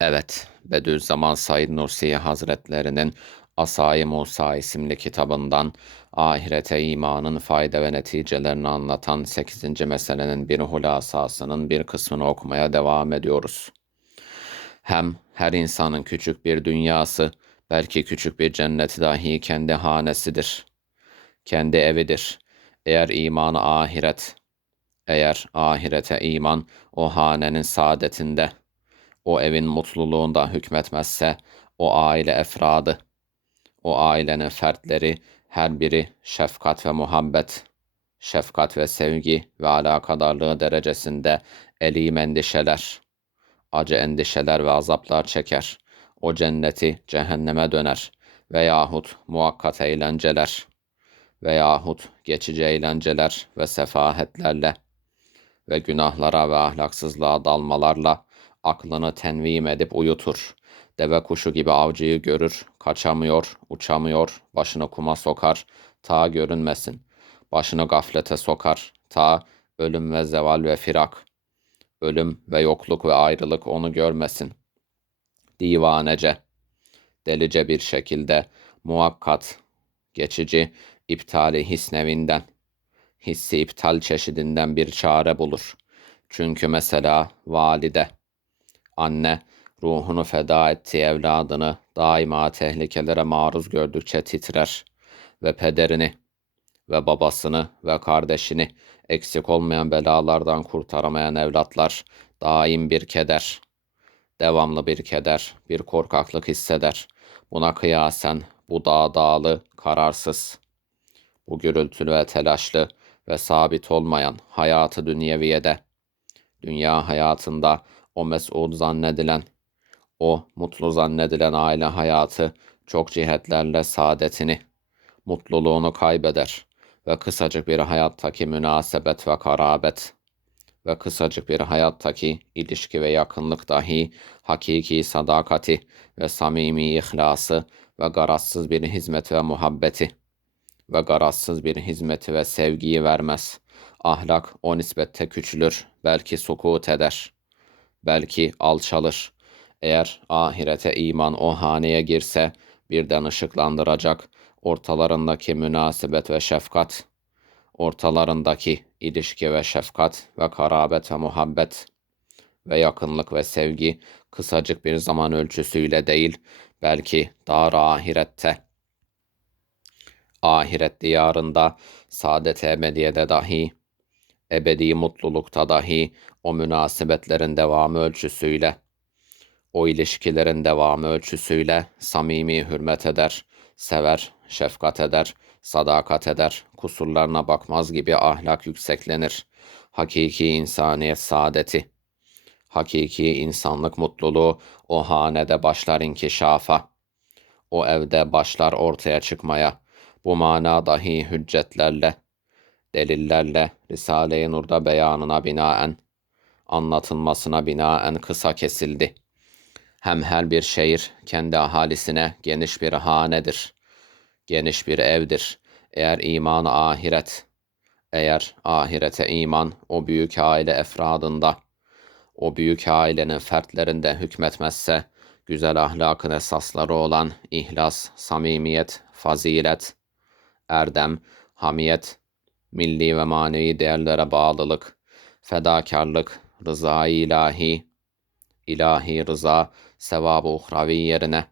Evet, Bediüzzaman Said Nursi Hazretlerinin Asay-ı Musa isimli kitabından ahirete imanın fayda ve neticelerini anlatan 8. meselenin bir hulasasının bir kısmını okumaya devam ediyoruz. Hem her insanın küçük bir dünyası, belki küçük bir cenneti dahi kendi hanesidir. Kendi evidir. Eğer imanı ahiret, eğer ahirete iman o hanenin saadetinde, o evin mutluluğunda hükmetmezse o aile efradı, o ailenin fertleri her biri şefkat ve muhabbet, şefkat ve sevgi ve alakadarlığı derecesinde elim endişeler, acı endişeler ve azaplar çeker. O cenneti cehenneme döner veyahut muakkat eğlenceler veyahut geçici eğlenceler ve sefahetlerle ve günahlara ve ahlaksızlığa dalmalarla aklını tenvim edip uyutur. Deve kuşu gibi avcıyı görür, kaçamıyor, uçamıyor, başını kuma sokar, ta görünmesin. Başını gaflete sokar, ta ölüm ve zeval ve firak. Ölüm ve yokluk ve ayrılık onu görmesin. Divanece, delice bir şekilde, muakkat, geçici, iptali hisnevinden, hissi iptal çeşidinden bir çare bulur. Çünkü mesela valide, anne, ruhunu feda ettiği evladını daima tehlikelere maruz gördükçe titrer ve pederini ve babasını ve kardeşini eksik olmayan belalardan kurtaramayan evlatlar daim bir keder, devamlı bir keder, bir korkaklık hisseder. Buna kıyasen bu dağ dağlı, kararsız, bu gürültülü ve telaşlı ve sabit olmayan hayatı dünyeviyede, dünya hayatında o mes'ud zannedilen, o mutlu zannedilen aile hayatı çok cihetlerle saadetini, mutluluğunu kaybeder ve kısacık bir hayattaki münasebet ve karabet ve kısacık bir hayattaki ilişki ve yakınlık dahi hakiki sadakati ve samimi ihlası ve garazsız bir hizmet ve muhabbeti ve garazsız bir hizmeti ve sevgiyi vermez. Ahlak o nispette küçülür, belki sukut eder, belki alçalır. Eğer ahirete iman o haneye girse birden ışıklandıracak ortalarındaki münasebet ve şefkat, ortalarındaki ilişki ve şefkat ve karabet ve muhabbet ve yakınlık ve sevgi kısacık bir zaman ölçüsüyle değil, belki dar ahirette, ahiret diyarında, saadet ebediyede dahi, ebedi mutlulukta dahi o münasebetlerin devamı ölçüsüyle, o ilişkilerin devamı ölçüsüyle samimi hürmet eder, sever, şefkat eder, sadakat eder, kusurlarına bakmaz gibi ahlak yükseklenir. Hakiki insaniyet saadeti, hakiki insanlık mutluluğu o hanede başlar inkişafa, o evde başlar ortaya çıkmaya, bu mana dahi hüccetlerle, delillerle Risale-i Nur'da beyanına binaen, anlatılmasına binaen kısa kesildi. Hem her bir şehir kendi ahalisine geniş bir hanedir, geniş bir evdir. Eğer iman ahiret, eğer ahirete iman o büyük aile efradında, o büyük ailenin fertlerinde hükmetmezse, güzel ahlakın esasları olan ihlas, samimiyet, fazilet, erdem, hamiyet, milli ve manevi değerlere bağlılık, fedakarlık, rıza ilahi, ilahi rıza, sevabı uhravi yerine,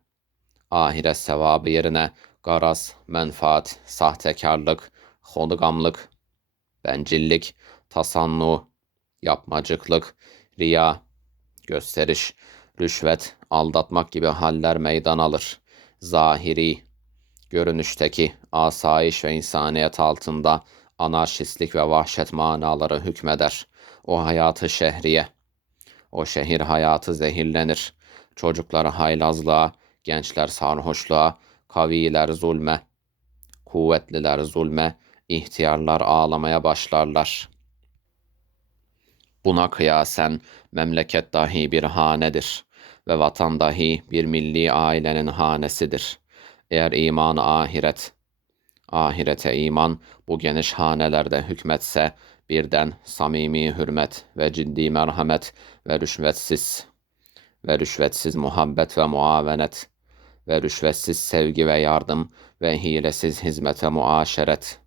ahiret sevabı yerine, garaz, menfaat, sahtekarlık, holugamlık, bencillik, tasannu, yapmacıklık, riya, gösteriş, rüşvet, aldatmak gibi haller meydan alır. Zahiri, görünüşteki asayiş ve insaniyet altında anarşistlik ve vahşet manaları hükmeder. O hayatı şehriye, o şehir hayatı zehirlenir. Çocuklar haylazlığa, gençler sarhoşluğa, kaviler zulme, kuvvetliler zulme, ihtiyarlar ağlamaya başlarlar. Buna kıyasen memleket dahi bir hanedir ve vatan dahi bir milli ailenin hanesidir. Eğer iman ahiret, ahirete iman bu geniş hanelerde hükmetse birden samimi hürmet ve ciddi merhamet ve rüşvetsiz ve rüşvetsiz muhabbet ve muavenet ve rüşvetsiz sevgi ve yardım ve hilesiz hizmete muaşeret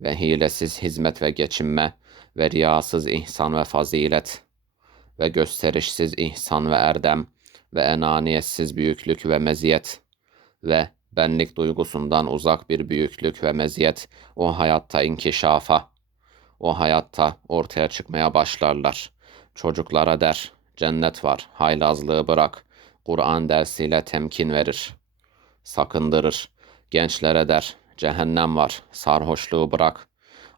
ve hilesiz hizmet ve geçinme ve riyasız ihsan ve fazilet ve gösterişsiz ihsan ve erdem ve enaniyetsiz büyüklük ve meziyet ve benlik duygusundan uzak bir büyüklük ve meziyet o hayatta inkişafa, o hayatta ortaya çıkmaya başlarlar. Çocuklara der, cennet var, haylazlığı bırak, Kur'an dersiyle temkin verir, sakındırır. Gençlere der, cehennem var, sarhoşluğu bırak,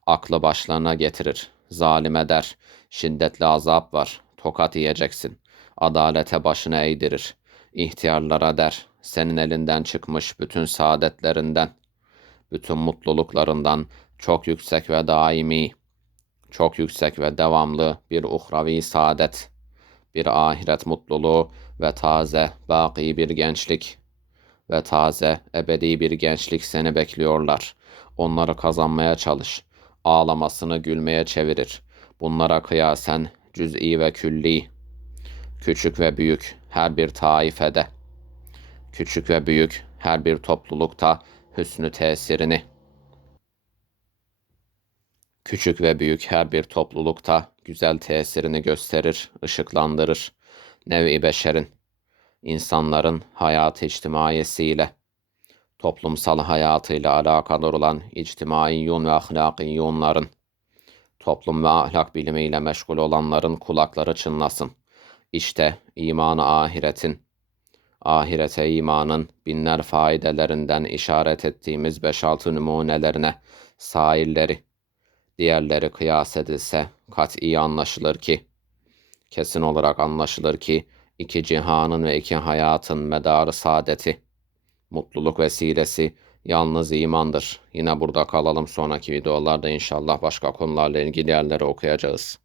aklı başlarına getirir. Zalime der, şiddetli azap var, tokat yiyeceksin. Adalete başını eğdirir. İhtiyarlara der, senin elinden çıkmış bütün saadetlerinden, bütün mutluluklarından çok yüksek ve daimi, çok yüksek ve devamlı bir uhravi saadet, bir ahiret mutluluğu ve taze, baki bir gençlik ve taze, ebedi bir gençlik seni bekliyorlar. Onları kazanmaya çalış. Ağlamasını gülmeye çevirir. Bunlara kıyasen cüz'i ve külli, küçük ve büyük her bir taifede, küçük ve büyük her bir toplulukta hüsnü tesirini, küçük ve büyük her bir toplulukta güzel tesirini gösterir, ışıklandırır. Nevi beşerin, insanların hayat içtimaiyesiyle, toplumsal hayatıyla alakadar olan içtimaiyyun ve ahlakiyyunların, toplum ve ahlak bilimiyle meşgul olanların kulakları çınlasın. İşte imanı ahiretin, ahirete imanın binler faydelerinden işaret ettiğimiz 5-6 numunelerine sairleri, diğerleri kıyas edilse kat'i anlaşılır ki, kesin olarak anlaşılır ki, iki cihanın ve iki hayatın medarı saadeti, mutluluk vesilesi yalnız imandır. Yine burada kalalım sonraki videolarda inşallah başka konularla ilgili yerleri okuyacağız.